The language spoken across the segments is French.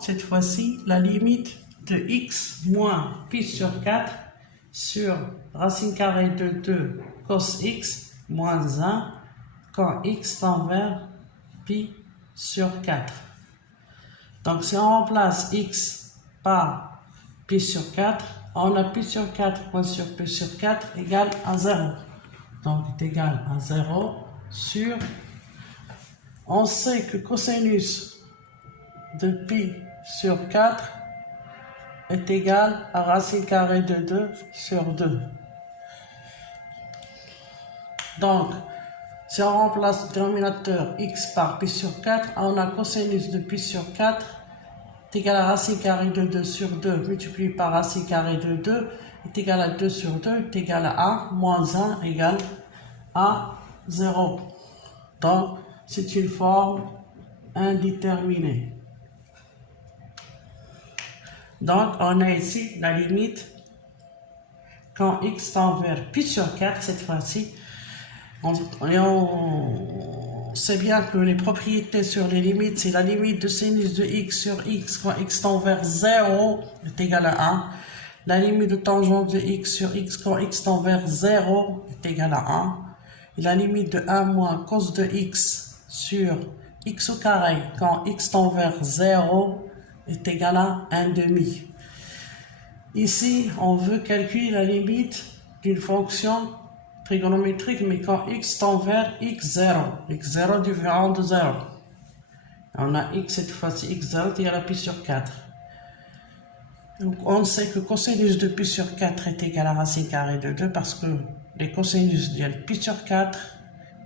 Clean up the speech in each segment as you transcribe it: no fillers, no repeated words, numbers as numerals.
Cette fois-ci, la limite de x moins pi sur 4 sur racine carrée de 2 cos x moins 1 quand x tend vers pi sur 4. Donc si on remplace x par pi sur 4, on a pi sur 4 moins sur pi sur 4 égale à 0. Donc est égal à 0 sur... On sait que cosinus de pi sur 4 est égal à racine carrée de 2 sur 2. Donc, si on remplace le dénominateur x par pi sur 4, on a cosinus de pi sur 4 est égal à racine carrée de 2 sur 2 multiplié par racine carrée de 2 est égal à 2 sur 2 est égal à 1 moins 1 égale à 0. Donc, c'est une forme indéterminée. Donc, on a ici la limite quand x tend vers pi sur 4, cette fois-ci. On sait bien que les propriétés sur les limites, c'est la limite de sinus de x sur x quand x tend vers 0 est égal à 1. La limite de tangente de x sur x quand x tend vers 0 est égal à 1. Et la limite de 1 moins cos de x sur x au carré quand x tend vers 0 est égal à 1 demi. Ici, on veut calculer la limite d'une fonction trigonométrique, mais quand x tend vers x0, x0 différent de 0. On a x cette fois-ci, x0 est égal à pi sur 4. Donc on sait que cosinus de pi sur 4 est égal à racine carrée de 2 parce que les cosinus égale pi sur 4,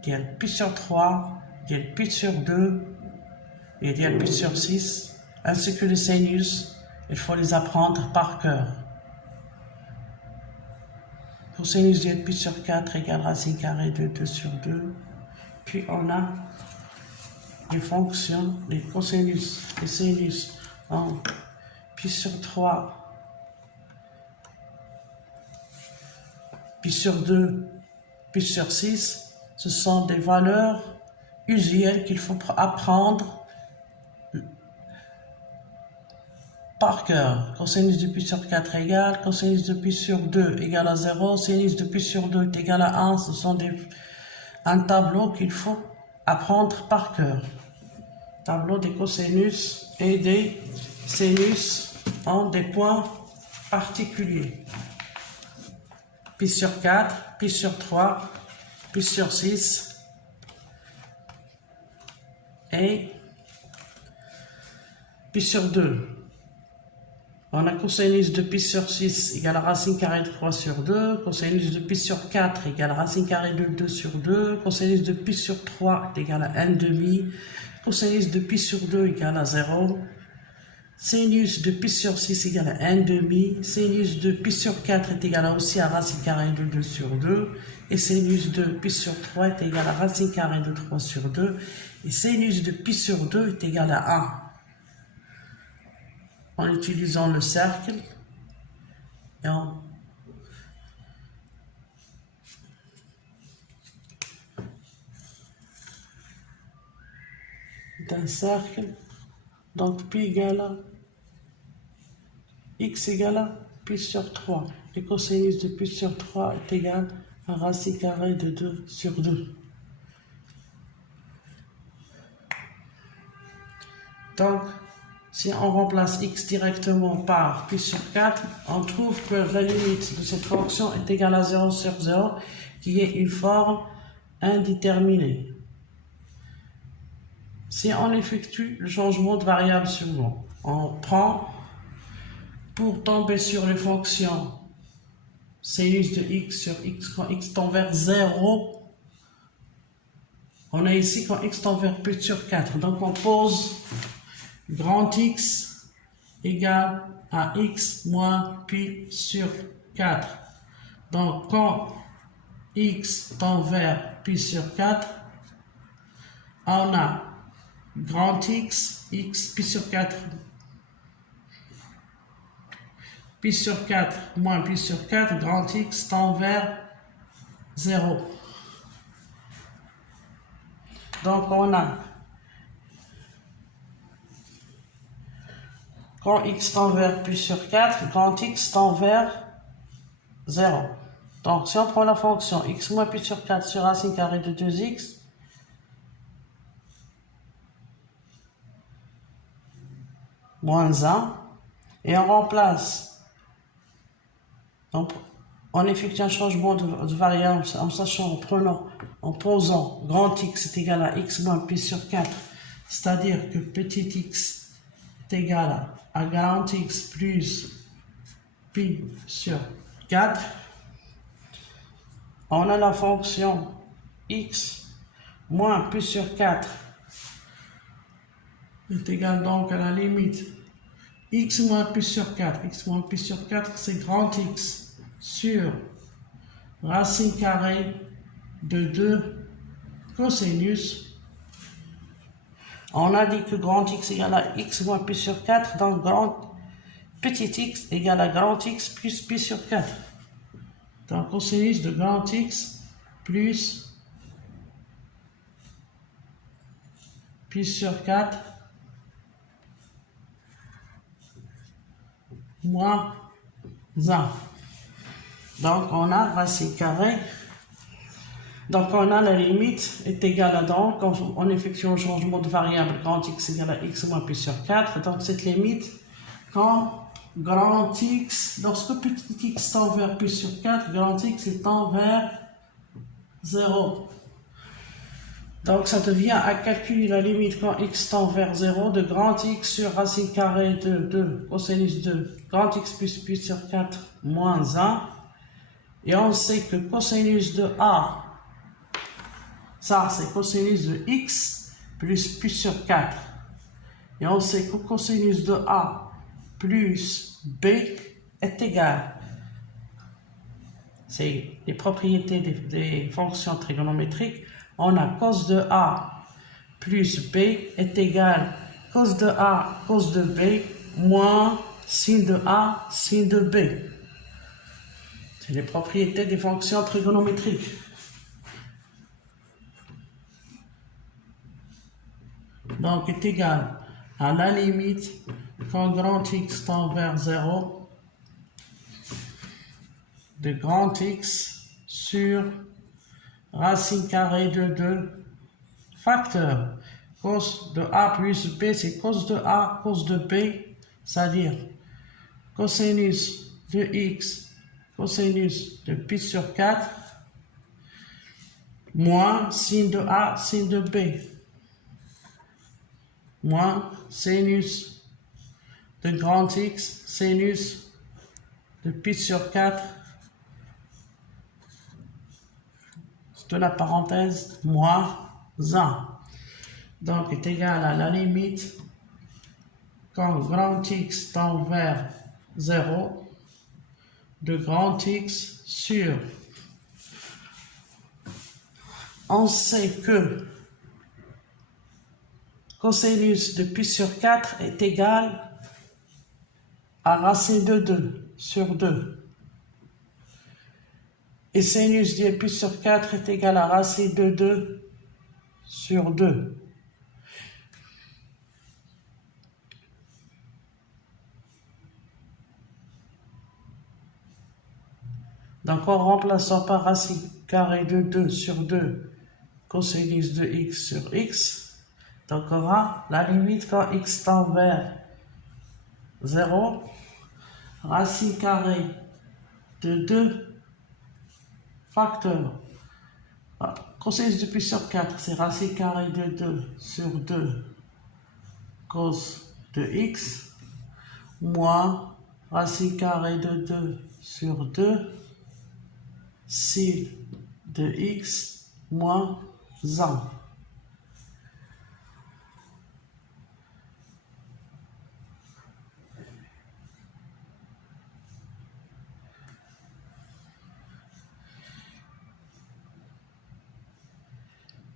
égale pi sur 3, égale pi sur 2, et égale pi sur 6, ainsi que les sinus, il faut les apprendre par cœur. Cosinus de pi sur 4 égale racine carrée de 2 sur 2. Puis on a les fonctions, les cosinus, les sinus en pi sur 3, pi sur 2, pi sur 6. Ce sont des valeurs usuelles qu'il faut apprendre par cœur. Cosinus de pi sur 4 égale, cosinus de pi sur 2 égale à 0, sinus de pi sur 2 est égal à 1. Ce sont un tableau qu'il faut apprendre par cœur. Tableau des cosinus et des sinus en des points particuliers. Pi sur 4, pi sur 3, pi sur 6 et pi sur 2. On a cosinus de pi sur 6 égale à racine carrée de 3 sur 2, cosinus de pi sur 4 égale à racine carrée de 2 sur 2, cosinus de pi sur 3 est égal à 1 demi, cosinus de pi sur 2 égale à 0, sinus de pi sur 6 égale à 1 demi, sinus de pi sur 4 est égal à aussi à racine carrée de 2 sur 2, et sinus de pi sur 3 est égal à racine carrée de 3 sur 2, et sinus de pi sur 2 est égal à 1. En utilisant le cercle et en d'un cercle, donc pi égale à x égale à pi sur 3. Et cosinus de pi sur 3 est égal à racine carrée de 2 sur 2. Donc, si on remplace x directement par pi sur 4, on trouve que la limite de cette fonction est égale à 0 sur 0, qui est une forme indéterminée. Si on effectue le changement de variable suivant, on prend, pour tomber sur les fonctions sinus de x sur x quand x tend vers 0, on a ici quand x tend vers pi sur 4. Donc on pose grand X égale à x moins pi sur 4. Donc, quand x tend vers pi sur 4, on a grand X, pi sur 4, pi sur 4 moins pi sur 4, grand X tend vers 0. Donc, on a quand x tend vers pi sur 4, quand x tend vers 0. Donc, si on prend la fonction x moins pi sur 4 sur racine carrée de 2x, moins 1, et on remplace, donc, on effectue un changement de variable en sachant, en posant grand X est égal à x moins pi sur 4, c'est-à-dire que petit x est égal à grand X plus pi sur 4. On a la fonction x moins pi sur 4 est égal donc à la limite x moins pi sur 4. X moins pi sur 4, c'est grand X sur racine carrée de 2 cosinus. On a dit que grand X égale à x moins pi sur 4, donc petit x égale à grand X plus pi sur 4. Donc cosinus de grand X plus pi sur 4 moins 1. Donc on a racine carrée. Donc on a la limite est égale à, donc quand on effectue un changement de variable grand X égale à x moins pi sur 4. Donc cette limite quand grand X, lorsque petit x tend vers pi sur 4, grand X tend vers 0. Donc ça devient à calculer la limite quand x tend vers 0 de grand X sur racine carrée de 2 cosinus de grand X plus pi sur 4 moins 1. Et on sait que cosinus de A, ça c'est cosinus de x plus pi sur 4. Et on sait que cosinus de A plus B est égal. C'est les propriétés des fonctions trigonométriques. On a cos de A plus B est égal cos de A cos de B moins sin de A sin de B. C'est les propriétés des fonctions trigonométriques. Donc est égal à la limite quand grand X tend vers 0 de grand X sur racine carrée de 2 facteur cos de A plus B, c'est cos de A cos de B, c'est-à-dire cosinus de X cosinus de pi sur 4 moins sin de A sin de B moins sinus de grand X sinus de pi sur 4 de la parenthèse moins 1. Donc est égal à la limite quand grand X tend vers 0 de grand X sur, on sait que cosinus de pi sur 4 est égal à racine de 2 sur 2. Et sinus de pi sur 4 est égal à racine de 2 sur 2. Donc en remplaçant par racine carrée de 2 sur 2 cosinus de x sur x, donc on aura la limite quand x tend vers 0, racine carrée de 2 facteur. Cosinus de pi sur 4, c'est racine carrée de 2 sur 2 cos de x, moins racine carrée de 2 sur 2 sin de x moins 1.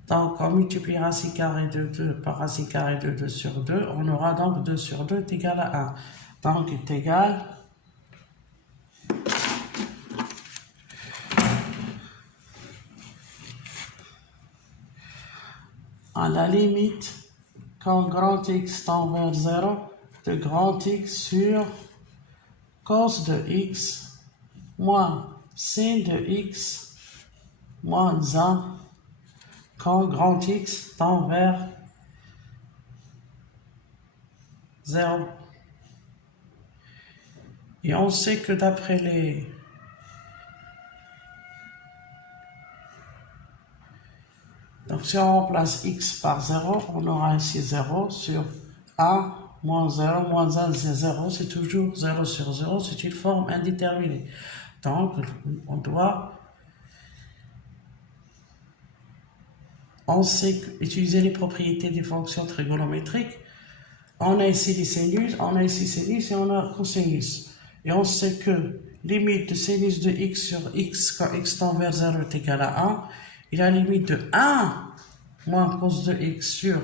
Donc, on multiplie racine carrée de 2 par racine carrée de 2 sur 2. On aura donc 2 sur 2 est égal à 1. Donc, est égal à la limite quand grand X tend vers 0 de grand X sur cos de X moins sin de X moins 1 quand grand X tend vers 0. Et on sait que d'après les donc si on remplace X par 0, on aura ici 0 sur 1 moins 0 moins 1 c'est 0, c'est toujours 0 sur 0, c'est une forme indéterminée. Donc on sait utiliser les propriétés des fonctions trigonométriques. On a ici les sinus, on a ici sinus et on a cosinus. Et on sait que limite de sinus de x sur x quand x tend vers 0 est égal à 1. Et la limite de 1 moins cos de x sur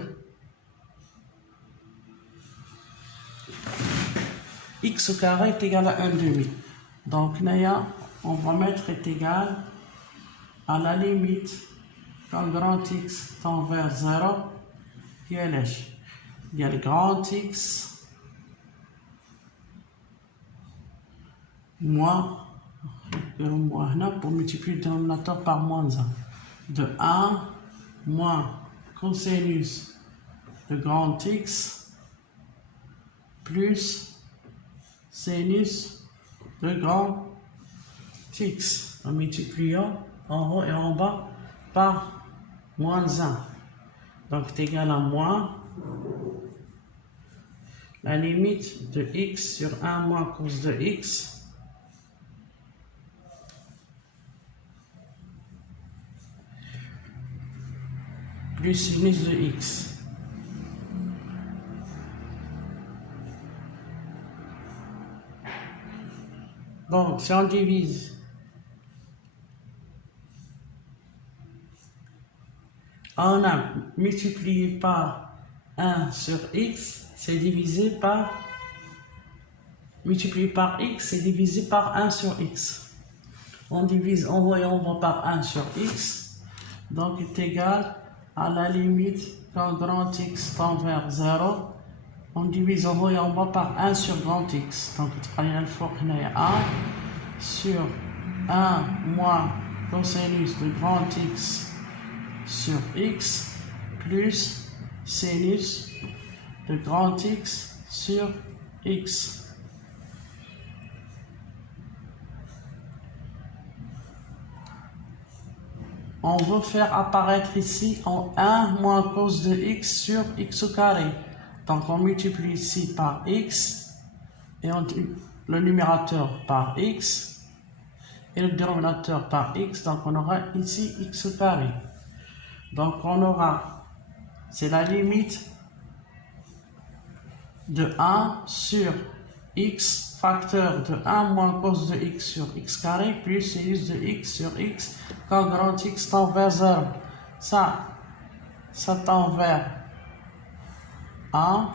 x au carré est égal à 1 demi. Donc, on va mettre est égal à la limite quand grand X tend vers 0, il y a le grand X moins pour multiplier le dénominateur par moins 1. De 1 moins cosinus de grand X plus sinus de grand X en multipliant en haut et en bas par moins 1. Donc c'est égal à moins la limite de x sur 1 moins cos de x plus sinus de x. Donc, si on divise on a multiplié par 1 sur x, c'est divisé par multiplié par x, c'est divisé par 1 sur x. On divise en haut et en bas par 1 sur x, donc est égal à la limite quand grand X tend vers 0, on divise en haut et en bas par 1 sur grand X. Donc, il y a 1 sur 1 moins cosinus de grand X sur X plus sinus de grand X sur X. On veut faire apparaître ici en 1 moins cos de x sur x au carré. Donc on multiplie ici par x et le numérateur par x et le dénominateur par x. Donc on aura ici x au carré. Donc on aura, c'est la limite de 1 sur x facteur de 1 moins cos de x sur x carré plus sinus de x sur x quand grand X tend vers 0. Ça tend vers 1.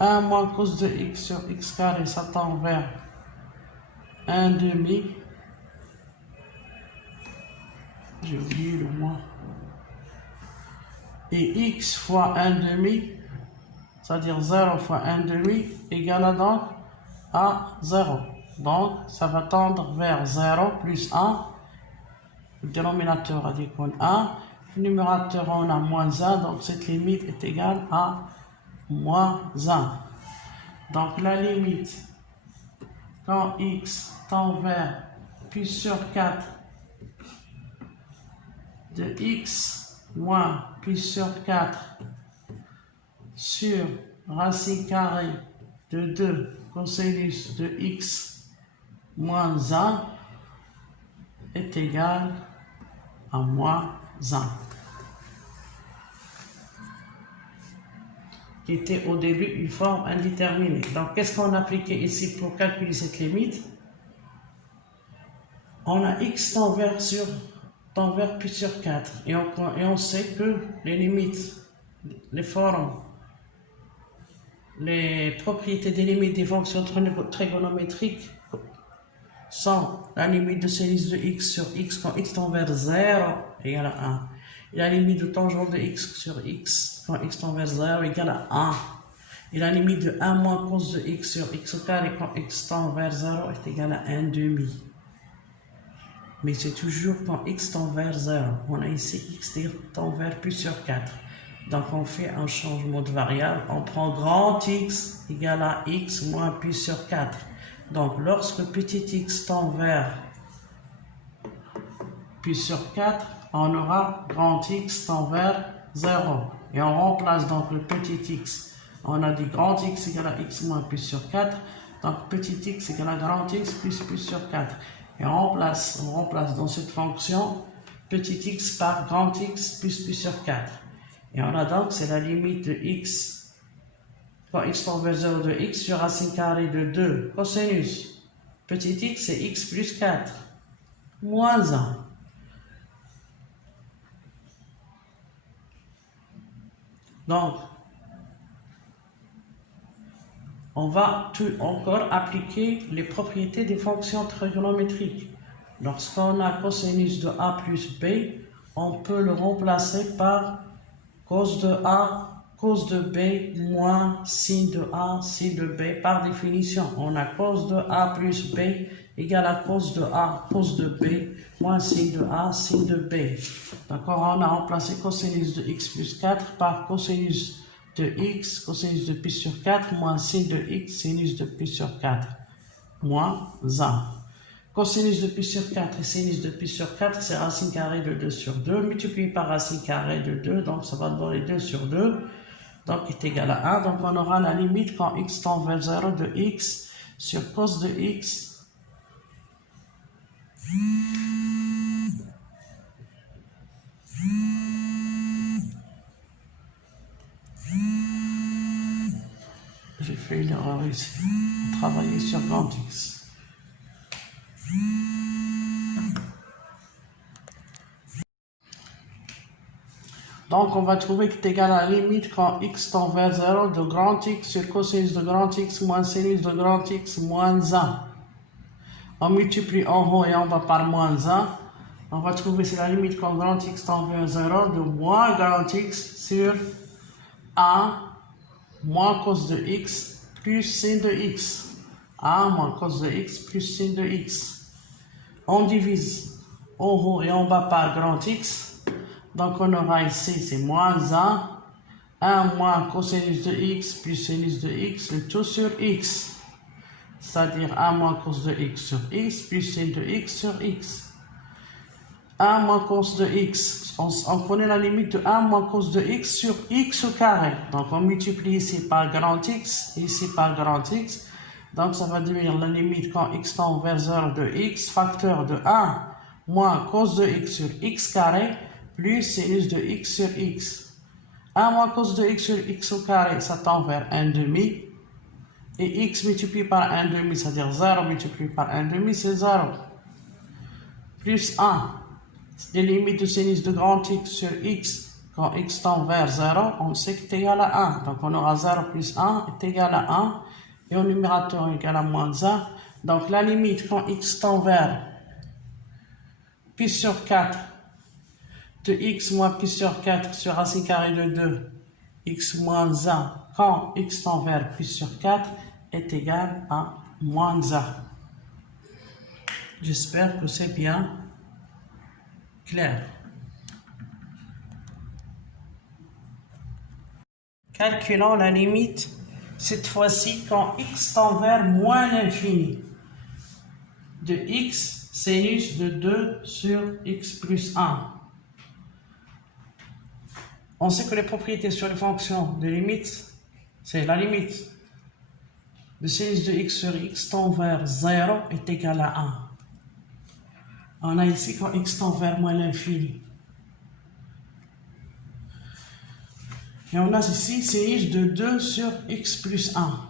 1 moins cos de x sur x carré, ça tend vers 1 demi. J'ai oublié le moins. Et x fois 1 demi, c'est-à-dire 0 fois 1 demi, égale à donc à 0. Donc, ça va tendre vers 0 plus 1. Le dénominateur a dit qu'on 1. Le numérateur, on a moins 1. Donc, cette limite est égale à moins 1. Donc, la limite, quand x tend vers pi sur 4 de x moins pi sur 4 sur racine carrée de 2 cosinus de x moins 1 est égal à moins 1. Qui était au début une forme indéterminée. Donc, qu'est-ce qu'on a appliqué ici pour calculer cette limite? On a x tend vers pi sur 4. Et on sait que les limites, les formes, les propriétés des limites des fonctions trigonométriques sont la limite de sinus de x sur x quand x tend vers 0 égale à 1. Et la limite de tangente de x sur x quand x tend vers 0 égale à 1. Et la limite de 1 moins cos de x sur x au carré quand x tend vers 0 est égal à 1 demi. Mais c'est toujours quand x tend vers 0. On a ici x tend vers plus sur 4. Donc on fait un changement de variable. On prend grand x égale à x moins plus sur 4. Donc lorsque petit x tend vers plus sur 4, on aura grand x tend vers 0. Et on remplace donc le petit x. On a dit grand x égale à x moins plus sur 4. Donc petit x égale à grand x plus sur 4. Et on remplace dans cette fonction petit x par grand x plus sur 4. Et on a donc, c'est la limite de x, quand x tend vers 0 de x sur racine carrée de 2 cosinus. Petit x c'est x plus 4 moins 1. Donc, on va encore appliquer les propriétés des fonctions trigonométriques. Lorsqu'on a cosinus de a plus b, on peut le remplacer par cos de a, cos de b, moins sin de a, sin de b. Par définition, on a cos de a plus b égale à cos de a, cos de b, moins sin de a, sin de b. D'accord, on a remplacé cosinus de x plus 4 par cosinus de x, cosinus de pi sur 4, moins sin de x, sinus de pi sur 4, moins 1. Cosinus de pi sur 4 et sinus de pi sur 4, c'est racine carrée de 2 sur 2, multiplié par racine carrée de 2, donc ça va donner 2 sur 2, donc est égal à 1. Donc on aura la limite quand x tend vers 0 de x sur cos de x j'ai fait une erreur ici. On travaillait sur grand x. Donc on va trouver que c'est égal à la limite quand x tend vers 0 de grand x sur cosinus de grand x moins sinus de grand x moins 1. On multiplie en haut et en bas par moins 1. On va trouver c'est la limite quand grand x tend vers 0 de moins grand x sur a moins cos de x plus sin de x. A moins cos de x plus sin de x. On divise en haut et en bas par grand x. Donc on aura ici, c'est moins 1 moins cosinus de x plus sinus de x, le tout sur x. C'est-à-dire 1 moins cos de x sur x plus sin de x sur x. 1 moins cos de x, on connaît la limite de 1 moins cos de x sur x au carré. Donc on multiplie ici par grand x, ici par grand x. Donc ça va devenir la limite quand x tend vers 0 de x, facteur de 1 moins cos de x sur x carré, plus sinus de x sur x. 1 moins cos de x sur x au carré, ça tend vers 1 demi. Et x multiplié par 1 demi, c'est-à-dire 0 multiplié par 1 demi, c'est 0. Plus 1. Les limites de sinus de grand x sur x, quand x tend vers 0, on sait que c'est égal à 1. Donc on aura 0 plus 1 est égal à 1. Et au numérateur égal à moins 1. Donc la limite quand x tend vers pi sur 4 de x moins pi sur 4 sur racine carrée de 2, x moins 1, quand x tend vers pi sur 4 est égal à moins 1. J'espère que c'est bien clair. Calculons la limite, cette fois-ci quand x tend vers moins l'infini, de x sinus de 2 sur x plus 1. On sait que les propriétés sur les fonctions de limite, c'est la limite de sinus de x sur x tend vers 0 est égal à 1. On a ici quand x tend vers moins l'infini. Et on a ici sinus de 2 sur x plus 1.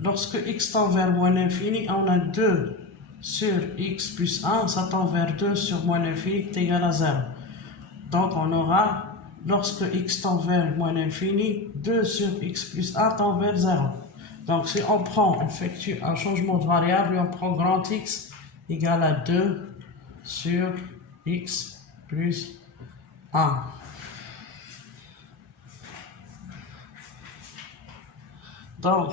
Lorsque x tend vers moins l'infini, on a 2 sur x plus 1, ça tend vers 2 sur moins l'infini est égal à 0. Donc on aura, lorsque x tend vers moins l'infini, 2 sur x plus 1 tend vers 0. Donc si on effectue un changement de variable et on prend grand x égale à 2 sur x plus 1. Donc,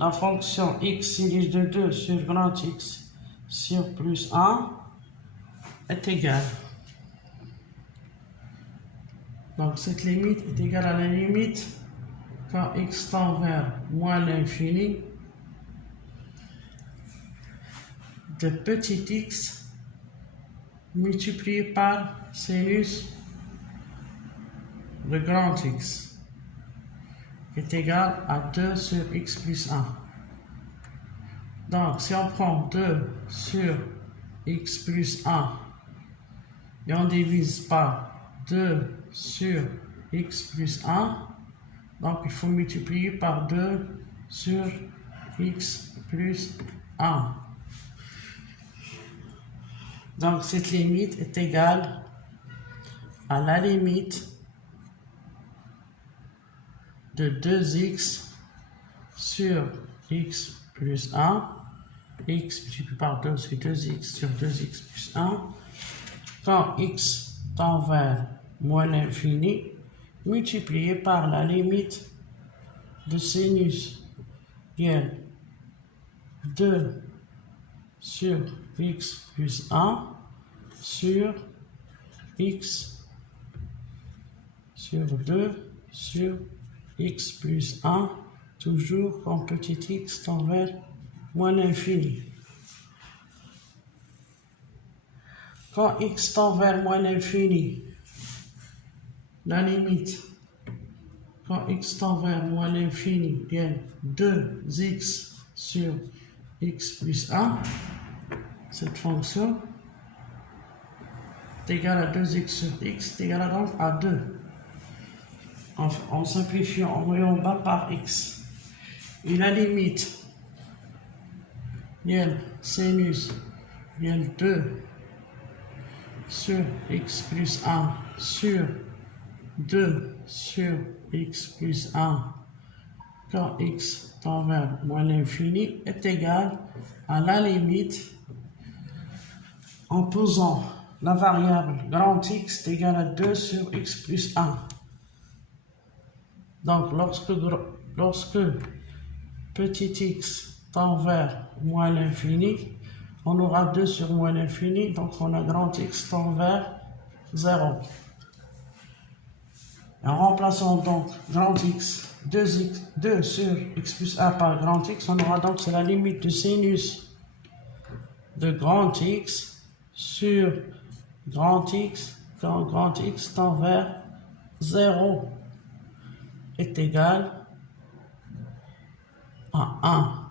la fonction x sinus de 2 sur grand X sur plus 1 est égale. Donc, cette limite est égale à la limite quand x tend vers moins l'infini de petit x multiplié par sinus de grand X est égal à 2 sur x plus 1. Donc, si on prend 2 sur x plus 1 et on divise par 2 sur x plus 1, donc il faut multiplier par 2 sur x plus 1. Donc, cette limite est égale à la limite de 2x sur x plus 1, x multiplié par 2, c'est 2x sur 2x plus 1, quand x tend vers moins l'infini, multiplié par la limite de sinus égale 2 sur x plus 1 sur x sur 2 sur x plus 1, toujours quand petit x tend vers moins l'infini. Quand x tend vers moins l'infini, la limite, quand x tend vers moins l'infini, égale 2x sur x plus 1, cette fonction est égale à 2x sur x, est égale donc à 2. En simplifiant, en voyant en bas par x. Et la limite, égale sinus, égale 2 sur x plus 1 sur 2 sur x plus 1 quand x tend vers moins l'infini est égal à la limite en posant la variable grand X est égale à 2 sur x plus 1. Donc, lorsque petit x tend vers moins l'infini, on aura 2 sur moins l'infini, donc on a grand X tend vers 0. Et en remplaçant donc grand X, 2 sur x plus 1 par grand X, on aura donc c'est la limite de sinus de grand X sur grand X quand grand X tend vers 0 est égal à 1.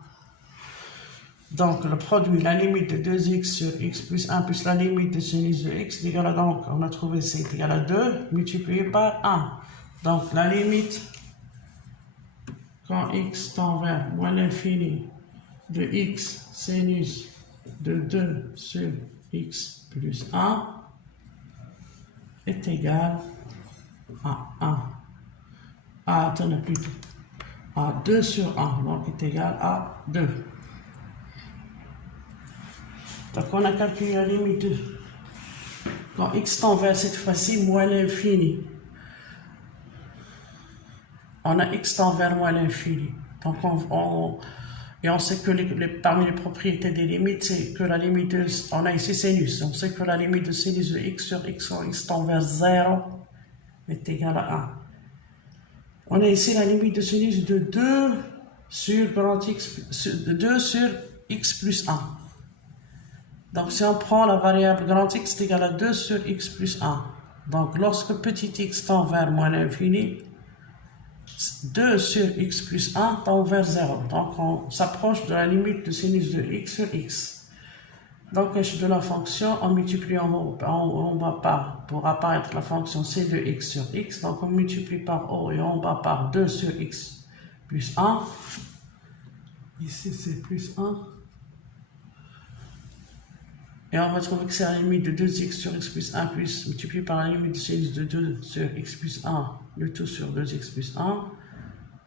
Donc, le produit, la limite de 2x sur x plus 1 plus la limite de sinus de x est égal à, donc, on a trouvé c'est égal à 2 multiplié par 1. Donc, la limite, quand x tend vers moins l'infini de x sinus de 2 sur x plus 1 est égal à 1. Attendez plutôt. À 2 sur 1, donc est égal à 2. Donc on a calculé la limite de, quand x tend vers cette fois-ci moins l'infini. On a x tend vers moins l'infini. Donc on sait que parmi les propriétés des limites, c'est que la limite de, on a ici sinus. On sait que la limite de sinus de x sur x quand x tend vers 0 est égale à 1. On a ici la limite de sinus de 2 sur grand x, 2 sur x plus 1. Donc, si on prend la variable grand X est égal à 2 sur x plus 1. Donc, lorsque petit x tend vers moins l'infini, 2 sur x plus 1 tend vers 0. Donc, on s'approche de la limite de sinus de x sur x. Donc, de la fonction, on multiplie en bas par, pour apparaître la fonction c de x sur x. Donc, on multiplie par haut et en bas par 2 sur x plus 1. Ici, c'est plus 1. Et on va trouver que c'est la limite de 2x sur x plus 1 plus multiplié par la limite de sinus de 2 sur x plus 1, le tout sur 2x plus 1.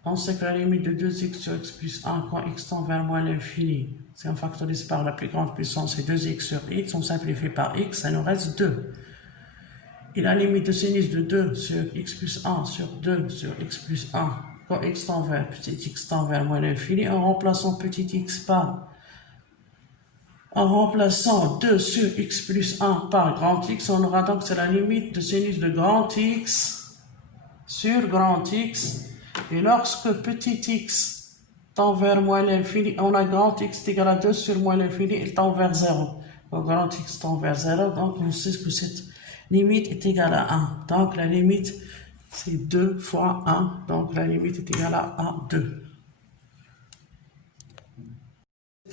On sait que la limite de 2x sur x plus 1 quand x tend vers moins l'infini, si on factorise par la plus grande puissance, c'est 2x sur x, on simplifie par x, ça nous reste 2. Et la limite de sinus de 2 sur x plus 1 sur 2 sur x plus 1 quand x tend vers petit x tend vers moins l'infini, en remplaçant petit x par, en remplaçant 2 sur x plus 1 par grand X, on aura donc c'est la limite de sinus de grand X sur grand X. Et lorsque petit x tend vers moins l'infini, on a grand X est égal à 2 sur moins l'infini, il tend vers 0. Donc grand X tend vers 0, donc on sait que cette limite est égale à 1. Donc la limite c'est 2 fois 1, donc la limite est égale à 2.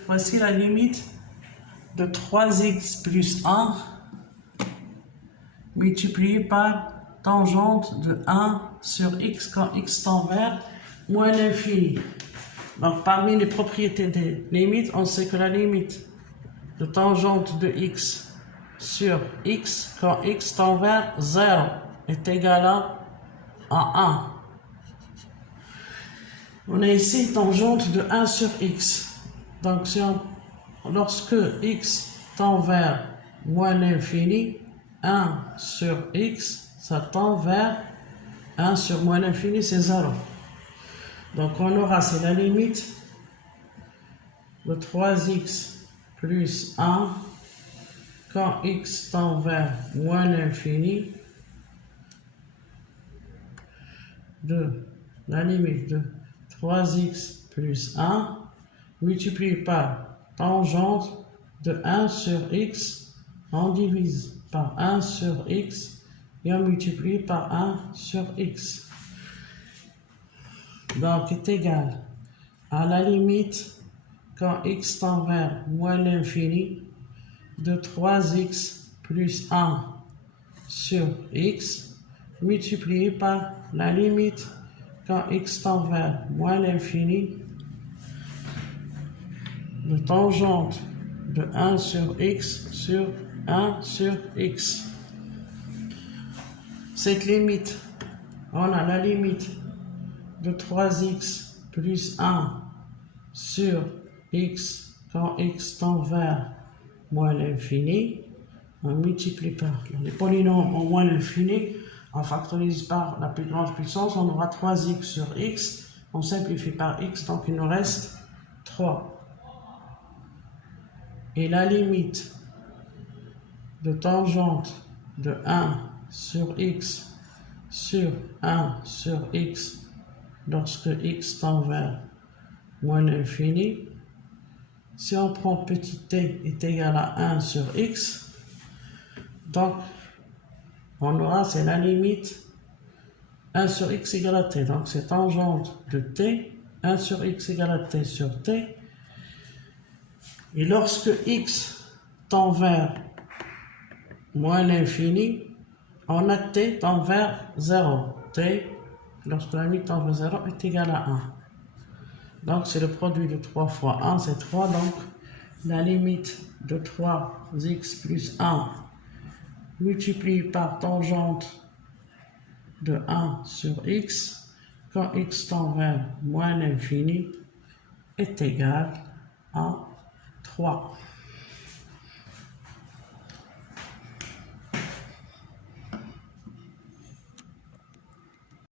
Voici la limite de 3x plus 1 multiplié par tangente de 1 sur x quand x tend vers moins l'infini. Donc parmi les propriétés des limites, on sait que la limite de tangente de x sur x quand x tend vers 0 est égale à 1. On a ici tangente de 1 sur x. Donc lorsque x tend vers moins l'infini, 1 sur x, ça tend vers 1 sur moins l'infini, c'est 0. Donc on aura, c'est la limite de 3x plus 1 quand x tend vers moins l'infini de la limite de 3x plus 1 multiplié par tangente de 1 sur x, on divise par 1 sur x et on multiplie par 1 sur x. Donc est égal à la limite quand x tend vers moins l'infini de 3x plus 1 sur x multiplié par la limite quand x tend vers moins l'infini de tangente de 1 sur x sur 1 sur x. Cette limite, on a la limite de 3x plus 1 sur x quand x tend vers moins l'infini. On multiplie par les polynômes au moins l'infini, on factorise par la plus grande puissance, on aura 3x sur x, on simplifie par x, donc il nous reste 3. Et la limite de tangente de 1 sur x sur 1 sur x lorsque x tend vers moins l'infini, si on prend petit t est égal à 1 sur x, donc on aura, c'est la limite 1 sur x égale à t, donc c'est tangente de t, 1 sur x égale à t sur t, et lorsque x tend vers moins l'infini, on a t tend vers 0. T, lorsque la limite tend vers 0, est égal à 1. Donc c'est le produit de 3 fois 1, c'est 3. Donc la limite de 3x plus 1 multiplié par tangente de 1 sur x, quand x tend vers moins l'infini, est égal à 3.